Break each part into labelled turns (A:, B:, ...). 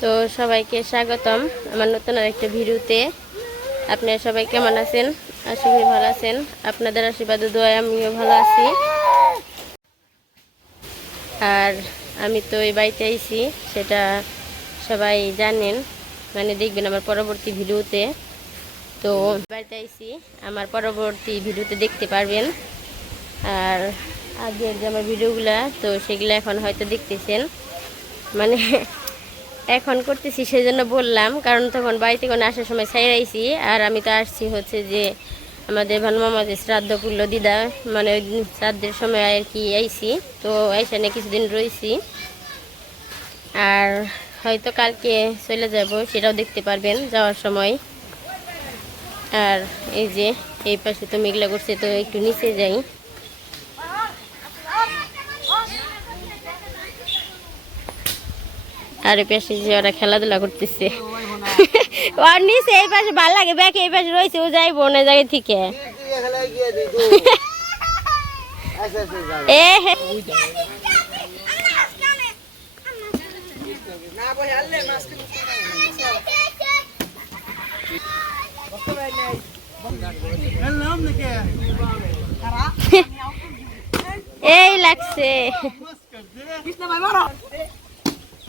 A: তো সবাইকে স্বাগতম আমার নতুন আর একটা ভিডিওতে। আপনারা সবাই কেমন আছেন? আশা করি ভালো আছেন। আপনাদের আশীর্বাদ দোয়ায় আমিও ভালো আছি। আর আমি তো এই বাড়িতে আইছি, সেটা সবাই জানেন। মানে দেখবেন আমার পরবর্তী ভিডিওতে। তো বাড়িতে আইছি, আমার পরবর্তী ভিডিওতে দেখতে পারবেন। আর আগের যে আমার ভিডিওগুলা, তো সেগুলো এখন হয়তো দেখতেছেন। মানে এখন করতেছি সেজন্য বললাম, কারণ তখন বাড়িতে কোনো আসার সময় ছাইরাইছি আর আমি তো আসছি হচ্ছে যে আমাদের ভালো মামাদের শ্রাদ্ধ করল দিদা মানে ওই শ্রাদ্ধের সময় আর কি আইছি, তো এখানে কিছুদিন রয়েছি আর হয়তো কালকে চলে যাব, সেটাও দেখতে পারবেন যাওয়ার সময়। আর এই যে, এই পাশে তো মেঘলা করছে, তো একটু নিচে যাই। আর পাশে যে ওরা খেলাধুলা করতেছে। ওর নিচে এই পাশে ভালো লাগে, ব্যাকে এই পাশে রয়েছে, ও যাইবো না জায়গা থেকে। এ। এই লাগছে।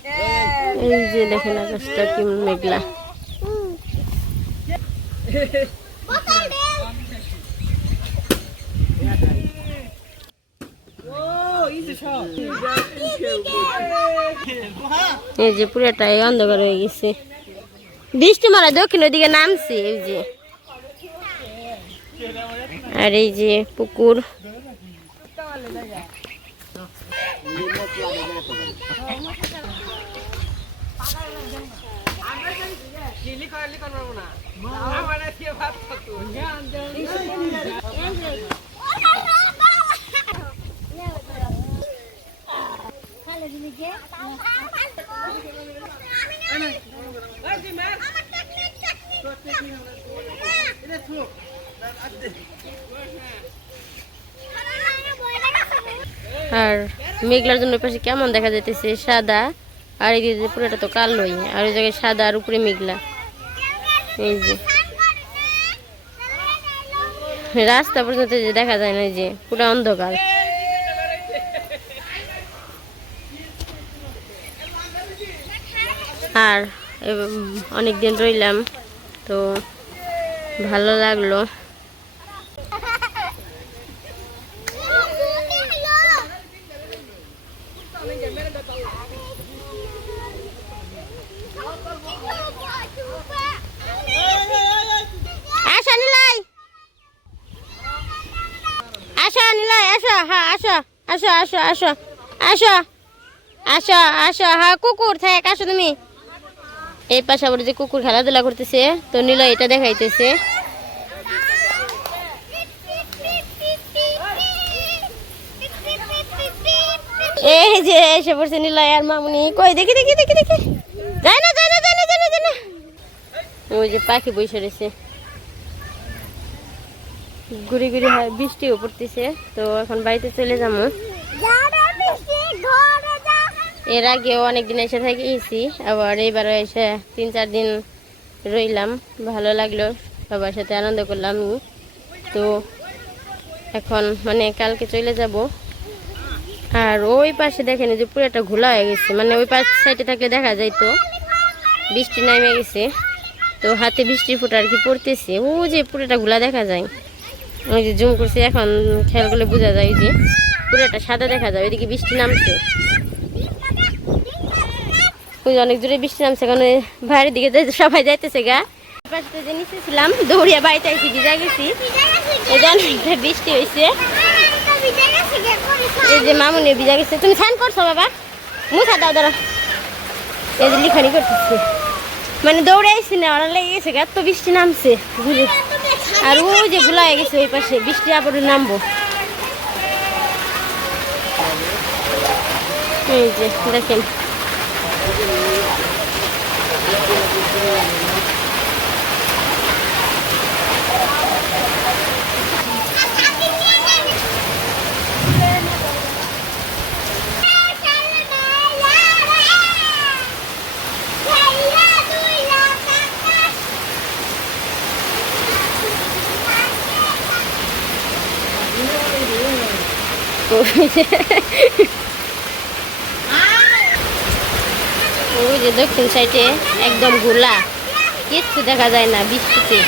A: এই যে দেখেন আকাশটা কি মেঘলা। এই যে পুরোটাই অন্ধকার হয়ে গেছে। বৃষ্টি মারা দক্ষিণ দিকে নামছে এই যে। আর এই যে পুকুর। আর মেঘলার জন্য পাশে কেমন দেখা যাইতেছে? সাদা। আর এই পুরোটা তো কালোই। আর ওই জায়গায় সাদা আর উপরে মেঘলা। এই যে। রাস্তা পর্যন্ত যে দেখা যায় না যে, পুরো অন্ধকার। আর অনেক দিন রইলাম, তো ভালো লাগল আসো নিলাই আসো নিলাই আসো হ্যাঁ আসো আসো আসো আসো আসো আসো হ্যাঁ কুকুর থাক, আসো তুমি। এই পাশে আবার যে কুকুর খেলাধুলা করতেছে, তো নিলয় এটা দেখাইতেছে। এই যে এসে পড়ছে নিলয় আর মামুনি। কই, দেখি দেখি দেখি দেখি। যায় না যায় না যায় না যায় না। ওই যে পাখি বসে রয়েছে। ঘুরে ঘুরে হয়, বৃষ্টিও পড়তেছে, তো এখন বাড়িতে চলে যাব। এর আগেও অনেক দিন এসে থাকিয়েছি, আবার এইবারও এসে তিন চার দিন রইলাম। ভালো লাগল, সবার সাথে আনন্দ করলাম তো এখন মানে কালকে চলে যাব। আর ওই পাশে দেখেন যে পুরোটা ঘোলা হয়ে গেছে মানে ওই পাশ সাইডে থাকলে দেখা যায় তো, বৃষ্টি নামে গেছে। তো হাতে বৃষ্টির ফোঁটা আর কি পড়তেছে, ও যে পুরোটা ঘোলা দেখা যায়। ওই যে জুম করছে এখন খেয়াল করলে বোঝা যায় যে পুরোটা সাদা দেখা যায় ওইদিকে বৃষ্টি নামছে। ওই অনেক দূরে বৃষ্টি নামছে এখন বাইরের দিকে সবাই যাইতেছে গা। যে নিচে ছিলাম দৌড়িয়া বাড়িতে আইছি ভিজা গেছি। এই যে বৃষ্টি হয়েছে এই যে মামুনি ভিজা গেছে। তুমি স্নান করছ বাবা? মুখা দাও দাঁড়া এই যে লিখানি করতেছে। মানে দৌড়ে আইসি না ওরা লেগে গেছে গা, তো বৃষ্টি নামছে ঘুরে আর ওই যে ভুলাই গেছে ওই পাশে বৃষ্টি আবার নামবো। এই যে দেখেন। ওই যে দক্ষিণ সাইডে একদম গোলা। কিচ্ছু দেখা যায় না বৃষ্টিতে।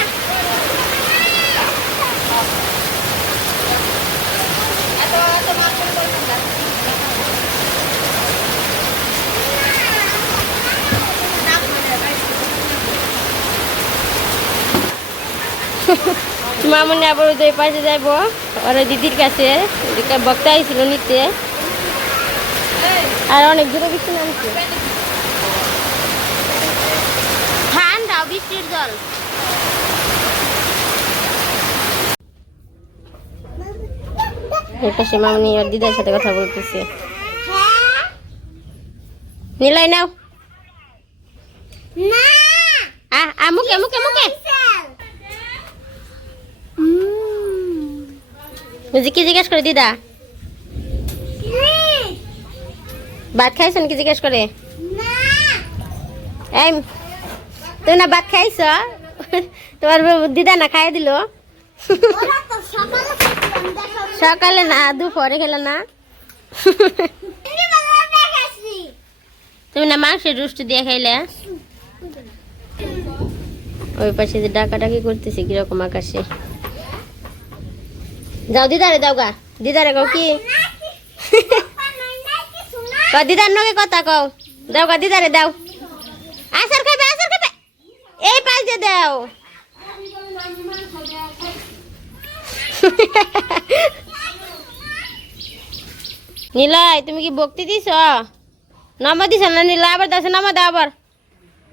A: মামনি আবার যে পাশে যাইবো। ওরা দিদির কাছে। বক্তা আইছিল নিতে আর অনেক দূরে বৃষ্টি নামছে। ঠান্ডা বৃষ্টির জল। এর পাশে মামনি আর দিদার সাথে কথা বলতেছে। নিলাই নাও। আহ আ মুখে মুখে বুঝি কি জিজ্ঞেস করে দিদা? ভাত খাইছেন কি জিজ্ঞেস করে? এই তুমি না ভাত খাইছ? তোমার দিদা না খাই দিল? সকালে না দুপুরে খেলে না? তুমি না মাংসের রুষ্ট দিয়ে খাইলে? ওই পাশে যে ডাকাডাকি করতেছে কীরকম আকাশে? যাও দিদারে দাও গা। দিদারে কও কি? দিদার নগে কথা কও। দাও গা, দিদারে দাও আসার খাবে আসার খাবে এই পাশ দিয়ে দাও। নীলয়, তুমি কি বক্তি দিছ? নামা দিছ না নীলা আবার দাও, নামা দাও আবার।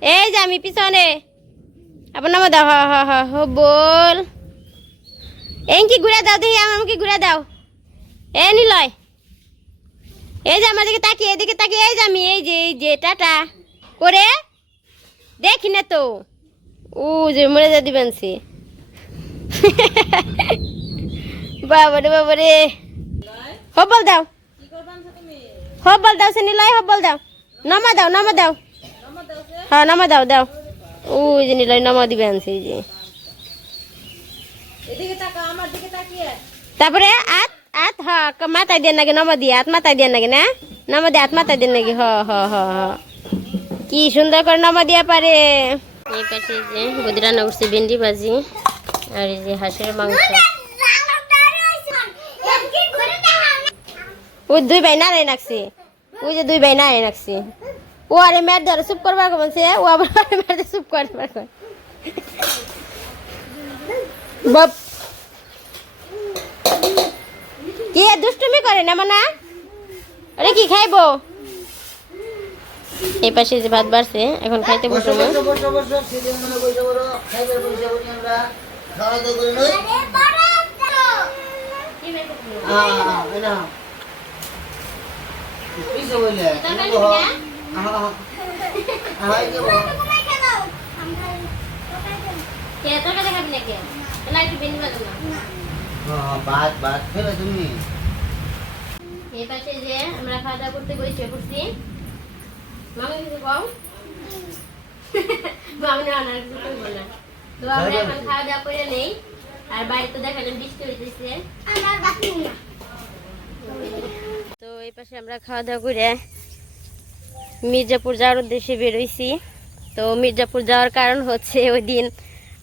A: এই যে আমি পিছনে। আবার নামা দাও হ হ হ, বল। এই কি ঘুরে দাও, দেখি আমার কি ঘুরে দাও। এ নিলয়, এই যে আমার দিকে তাকিয়ে, এদিকে তাকিয়ে, এই যে আমি, এই যে এই যে, টাটা। করে দেখি না তো। ও যে মরে যা দিবেন সে। বাবারে বাবারে। হবল দাও। হবল দাও সে নিলয় হবল দাও। নামা দাও নামা দাও। হ্যাঁ নামা দাও দাও। ও যে নিলয়, নামা দিবেন সে যে। তারপরে আত আত হ মাথায় দিয়ে নাকি নমা দিয়ে আত মাথায় দিয়ে নাকি না? নমা দিয়ে আত মাথায় দিয়ে নাকি হ হ হ কি সুন্দর করে নমা দিয়া পারে। এই পাশে যে বদি রান্না করছে ভেন্ডি ভাজি আর এই যে হাঁসের মাংস। ও দুই ভাই নাড়াই নাকছে। ওই যে দুই ভাই নাড়াই নাকছে। ও আরে মেয়ের ধরে চুপ করবার কমছে ও আবার মেয়ের চুপ করবার বাপ। কি দুষ্টুমি করে না মানা? আরে কি খাইবো? এই পাশে যে ভাত বাড়ছে এখন খাইতে
B: বসো
A: কে তোকে দেখাবি নাকি? লাইট বেনি বাজো না
B: ভাত ভাত খেলে তুমি
A: এই পাশে যে আমরা খাওয়া দাওয়া করতে বসে পড়ছি মামি কিছু কম মামি না না কিছু করব তো আমরা এখন খাওয়া দাওয়া করে নেই আর বাইরে তো বৃষ্টি হইতেছে তো এই পাশে আমরা খাওয়া দাওয়া করে মির্জাপুর যাওয়ার উদ্দেশ্যে বেরোইছি তো মির্জাপুর যাওয়ার কারণ হচ্ছে ওই দিন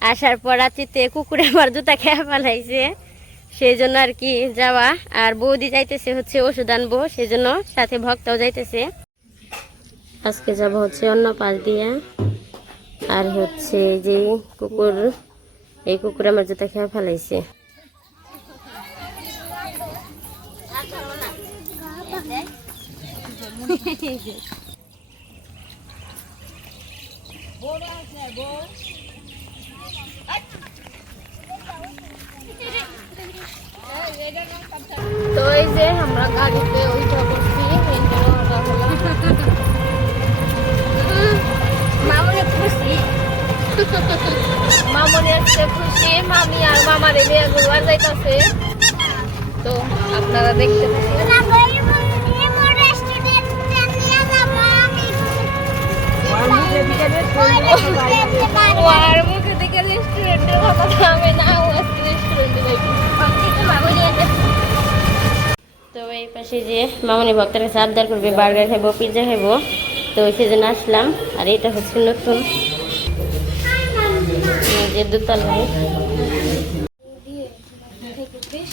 A: আসার পর রাত্রিতে কুকুরে আমার জুতা খেয়ে ফেলাইছে। সেই জন্য আর কি যাওয়া। আর বৌদি যাইতেছে হচ্ছে ওষুধ আনব সেই জন্য সাথে ভক্তও যাইতেছে। আজকে যাব হচ্ছে অন্য পাশ দিয়ে। আর হচ্ছে যে কুকুর, এই কুকুর আমার জুতা খেয়ে ফেলাইছে। তো এই যে আমরা গাড়িতে ওইটা করছি মামনি খুশি? মামনি আসছে খুশি মামি আর মামার এই ঘুরবার যাইতাছে। তো আপনারা দেখতে আর মুখে দেখে রেস্টুরেন্টের কথা আমি না রেস্টুরেন্টে যাইবো তো এই পাশে যে মামনি ভক্তের কাছে আবদার করবে, বার্গার খাব পিৎজা খাব তো সেজন্য আসলাম। আর এটা হচ্ছে নতুন। যে দোতলায়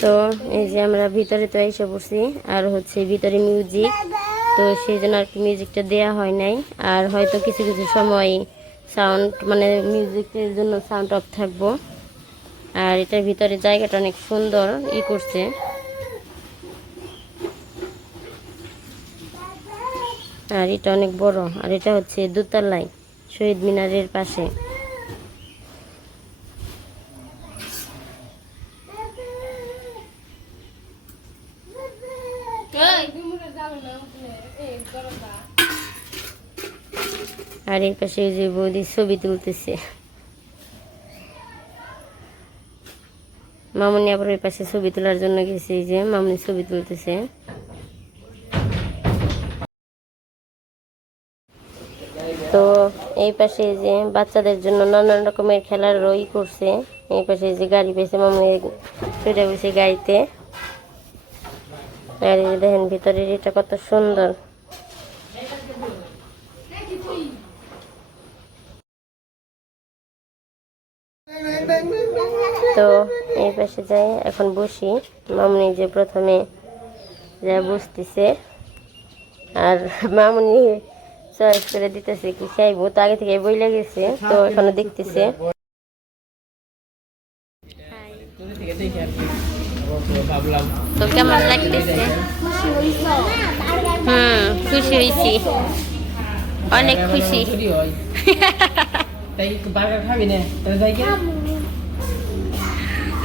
A: তো এই যে আমরা ভিতরে তো এসে পড়ছি, আর হচ্ছে ভিতরে মিউজিক তো সেই জন্য আর কি মিউজিকটা দেওয়া হয় নাই। আর হয়তো কিছু কিছু সময় সাউন্ড মানে মিউজিকের জন্য সাউন্ড অফ থাকব। আর এটার ভিতরে জায়গাটা অনেক সুন্দর, ই করছে। আর এটা অনেক বড়, আর এটা হচ্ছে দোতলায়, শহীদ মিনারের পাশে। আর এই পাশে যে বৌদি ছবি তুলতেছে। মামনি আবার ওই পাশে ছবি তোলার জন্য গেছে, এই যে মামনি ছবি তুলতেছে। তো এই পাশে যে বাচ্চাদের জন্য নানান রকমের খেলার রই করছে। এই পাশে যে গাড়ি পেয়েছে মামনি চলে গেছে গাড়িতে। যে দেখেন ভিতরের এটা কত সুন্দর। তো পাশে যাই এখন বসি। মামনি যে প্রথমে যা বসতেছে। আর মামনি চয়েস করে দিতেছে কি খাইবো তো আগে থেকে বই গেছে তো এখনও দেখতেছে। তো কেমন লাগতেছে? হুম খুশি হয়েছি। অনেক খুশি।
C: তাই বার্গার খাবি না? তাহলে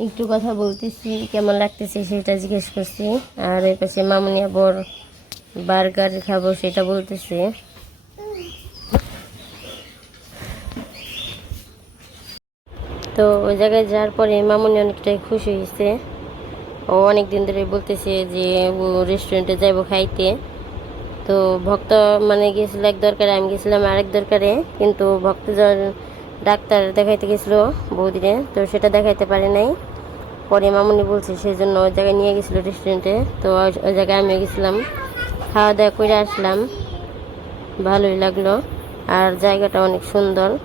A: একটু কথা বলতেছি, কেমন লাগতেছে সেটা জিজ্ঞেস করছি। আর এই পাশে মামনি আবার বার্গার খাব সেটা বলতেছে। তো ওই জায়গায় যাওয়ার পরে মামনি অনেকটাই খুশি হয়েছে ও অনেক দিন ধরে বলতেছে যে ও রেস্টুরেন্টে যাইব খাইতে। তো ভক্ত মানে গেছিল এক দরকারে, আমি গেছিলাম আরেক দরকারে, কিন্তু ভক্ত যখন ডাক্তার দেখাইতে গেছিল বৌদিরে, তো সেটা দেখাইতে পারে নাই। পরে মামনি বলছে সেই জন্য ওই জায়গায় নিয়ে গেছিল রেস্টুরেন্টে তো ওই- জায়গায় আমিও গেছিলাম। খাওয়া দাওয়া করে আসলাম। ভালোই লাগল। আর জায়গাটা অনেক সুন্দর।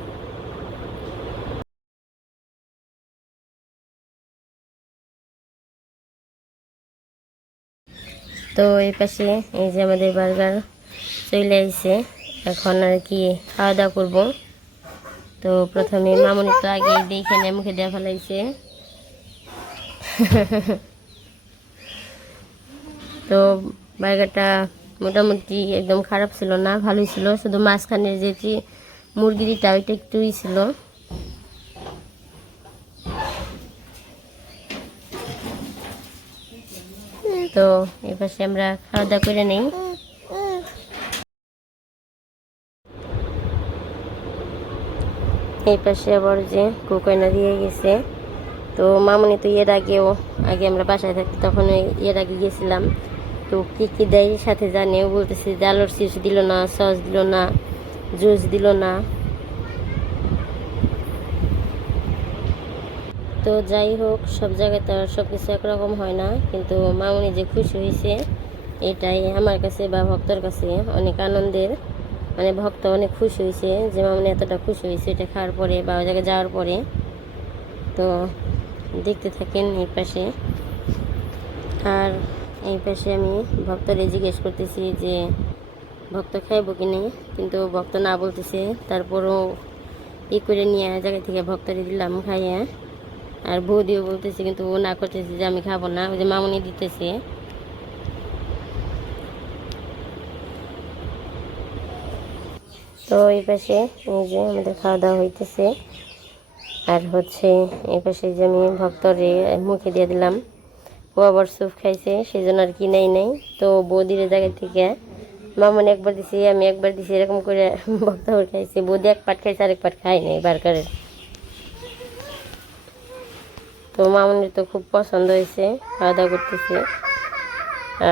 A: তো এই পাশে এই যে আমাদের বার্গার চলে আইছে। এখন আর কি খাওয়া দাওয়া করব। তো প্রথমে মামনি তো আগে দেখে নিয়ে মুখে দেওয়া ফেলাইছে। তো বার্গারটা মোটামুটি একদম খারাপ ছিল না, ভালোই ছিল, শুধু মাঝখানের যে চি- মুরগিটা ওইটা একটুই ছিল। তো এই পাশে আমরা খাওয়া দাওয়া করে নেই। এই পাশে আবার যে কোকয়না দিয়ে গেছে। তো মামনি তো এর আগেও, আগে আমরা বাসায় থাকতে তখন এর আগে গেছিলাম। তো কি কি দেয় সাথে জানে ও বলতেছে যে আলোর চিপস দিল না, সস দিল না, জুস দিল না। তো যাই হোক, সব জায়গায় তো সব কিছু একরকম হয় না। কিন্তু মামনি যে খুশি হয়েছে, এটাই আমার কাছে বা ভক্তর কাছে অনেক আনন্দের। মানে ভক্ত অনেক খুশি হয়েছে, যে মামনি এতটা খুশি হয়েছে, এটা খাওয়ার পরে বা ওই জায়গায় যাওয়ার পরে। তো দেখতে থাকেন এই পাশে। আর এই পাশে আমি ভক্তরে জিজ্ঞেস করতেছি যে, ভক্ত খাইব কি নেই? কিন্তু ভক্ত না বলতেছে, তারপরও ই করে নিয়ে জায়গা থেকে ভক্তরে দিলাম খাইয়ে। আর বৌদিও বলতেছে, কিন্তু ও না করতেছে যে আমি খাব না, ওই যে মামনি দিতেছে। তো এই পাশে এই যে আমাদের খাওয়া দাওয়া হইতেছে। আর হচ্ছে এই পাশে যে আমি ভক্তরে মুখে দিয়ে দিলাম। ও আবার স্যুপ খাইছে সেই জন্য আর কি নাই নেই। তো বৌদির জায়গা থেকে, মামুন একবার দিছি, আমি একবার দিছি, এরকম করে ভক্ত খাইছি। বৌদি এক পাট খাইছে, আরেক পাট খাই নাই বার্গারের তো মামুনির তো খুব পছন্দ হয়েছে খাওয়া দাওয়া করতেছে।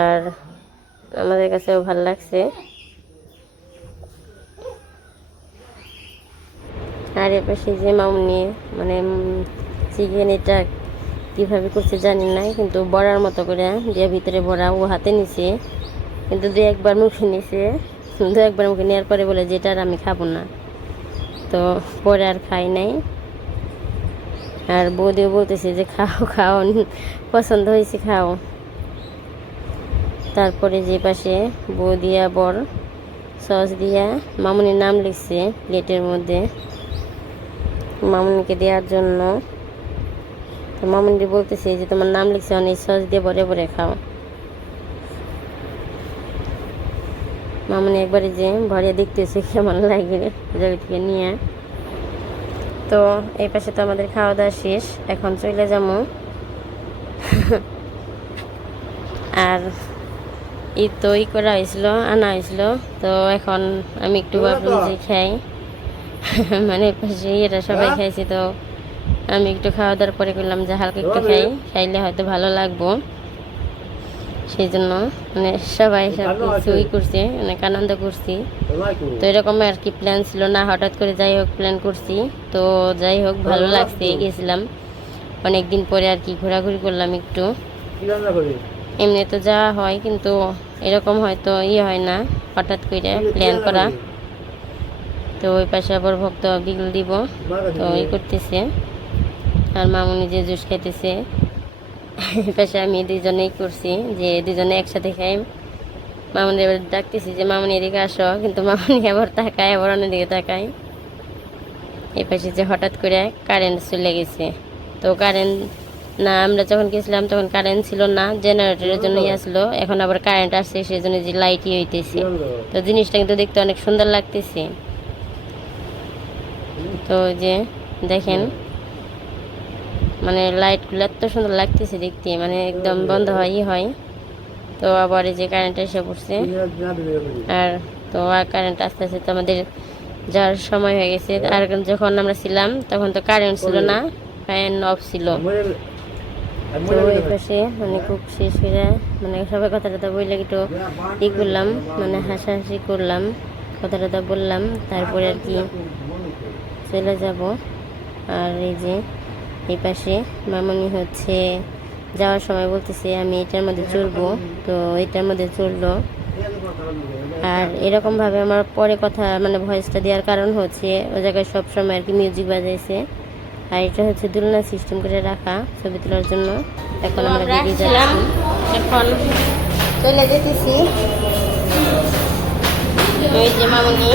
A: আর আমাদের কাছেও ভালো লাগছে। আর এর পাশে যে মামুনি মানে চিকেন এটা কীভাবে করছে জানি না, কিন্তু বড়ার মতো করে দিয়ে ভিতরে বড়া ও হাতে নিছে। কিন্তু দু একবার মুখে নিছে দু একবার মুখে নেওয়ার পরে বলে যে এটা আর আমি খাব না। তো পরে আর খাই নাই। আর বৌদিও বলতেছে যে খাও খাও, পছন্দ হয়েছে, খাও। তারপরে যে পাশে বৌদি আবার সস দিয়া মামুনির নাম লিখছে, প্লেটের মধ্যে। মামুনিকে দেওয়ার জন্য। তো মামুনি বলতেছে যে তোমার নাম লিখছে অনেক সস দিয়ে ভরে ভরে খাও। মামুনি একবারে যে ভরে দেখতেছে কেমন লাগে জায়গা নিয়ে। তো এই পাশে তো আমাদের খাওয়া দাওয়া শেষ এখন চলে যাব। আর ঈদ তো ই করা হয়েছিল আনা হয়েছিল। তো এখন আমি একটু ভাবলাম যে খাই। মানে পাশে এটা সবাই খাইছে তো। আমি একটু খাওয়া দাওয়ার পরে করলাম যে হালকা একটু খাই খাইলে হয়তো ভালো লাগবো। সেই জন্য মানে সবাই সব কিছু ই করছে অনেক আনন্দ করছি। তো এরকম আর কি প্ল্যান ছিল না হঠাৎ করে যাই হোক প্ল্যান করছি। তো যাই হোক ভালো লাগছে গেছিলাম। অনেক দিন পরে আর কি ঘোরাঘুরি করলাম একটু। এমনি তো যাওয়া হয় কিন্তু এরকম হয়তো ইয়ে হয় না হঠাৎ করে। প্ল্যান করা? তো ওই পাশে আবার ভক্ত বিল দিব। তো ই করতেছে। আর মামুনি যে জুস খাইতেছে। এই পাশে আমি দুজনেই করছি, যে দুজনে একসাথে খাই মামুনি এবার ডাকতেছি যে, মামুনি এদিকে আসো। কিন্তু মামুনি আবার তাকায়, আবার অন্যদিকে তাকায়। এই পাশে যে হঠাৎ করে কারেন্ট চলে গেছে। তো কারেন্ট না, আমরা যখন গেছিলাম তখন কারেন্ট ছিল না জেনারেটরের জন্যই আসলো। এখন আবার কারেন্ট আসছে সেই জন্য যে লাইটই হইতেছে। তো জিনিসটা কিন্তু দেখতে অনেক সুন্দর লাগতেছে। তো ওই যে দেখেন মানে লাইটগুলো এত সুন্দর লাগতেছে দেখতে মানে একদম বন্ধ হয়ই হয়। তো আবার এই যে কারেন্ট এসে পড়ছে। আর তো আর কারেন্ট আস্তে আস্তে তো আমাদের যাওয়ার সময় হয়ে গেছে। আর যখন আমরা ছিলাম তখন তো কারেন্ট ছিল না ফ্যান অফ ছিল। তো ওই পাশে মানে খুব শেষ করে মানে সবাই কথা টথা বললে একটু ই করলাম মানে হাসাহাসি করলাম কথা টথা বললাম তারপরে আর কি চলে যাব। আর এই যে এই পাশে মামনি হচ্ছে যাওয়ার সময় বলতেছে আমি এটার মধ্যে চলবো। তো এটার মধ্যে চলল। আর এরকমভাবে আমার পরে কথা মানে ভয়েসটা দেওয়ার কারণ হচ্ছে ও জায়গায় সবসময় আর কি মিউজিক বাজাইছে। আর এটা হচ্ছে দুলনা সিস্টেম করে রাখা ছবি তোলার জন্য। এখন আমরা বেরিয়ে যাচ্ছি এখন। চলে যেতেছি। ওই যে মামনি।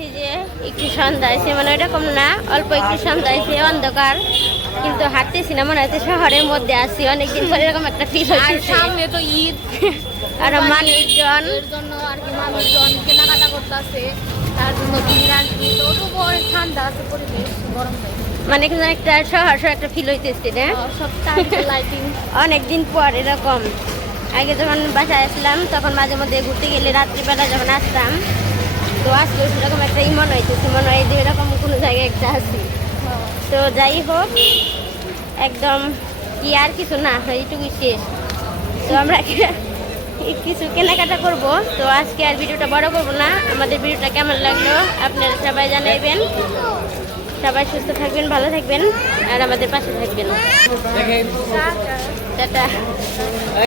A: পাশে যে একটু সন্ধ্যা আছে মানে ওইরকম না অল্প একটু সন্ধ্যা আছে অন্ধকার। কিন্তু হাঁটতেছি না মনে হচ্ছে শহরের মধ্যে আছি অনেকদিন পরে এরকম একটা ফিল হচ্ছে
D: সামনে তো ঈদ।
A: আর মানুষজন।
D: এর জন্য আর কি মানুষজন কেনাকাটা করতেছে তার জন্য অনেক ঠান্ডা আছে পরিবেশ গরম
A: মানে এখানে একটা শহর শহর একটা ফিল হইতেছে না?
D: লাইটিং
A: অনেকদিন পর এরকম। আগে যখন বাসায় আসলাম তখন মাঝে মধ্যে ঘুরতে গেলে রাত্রিবেলা যখন আসতাম তো আসলে সেরকম একটা ইমন হইতেছে মনে হয় যে এরকম কোনো জায়গায় একটা আছি। তো যাই হোক একদম কি আর কিছু না এইটুকুই শেষ। তো আমরা কে- কিছু কেনাকাটা করব। তো আজকে আর ভিডিওটা বড় করব না আমাদের ভিডিওটা কেমন লাগল আপনারা সবাই জানাইবেন। সবাই সুস্থ থাকবেন ভালো থাকবেন আর আমাদের পাশে থাকবেন। টাটা।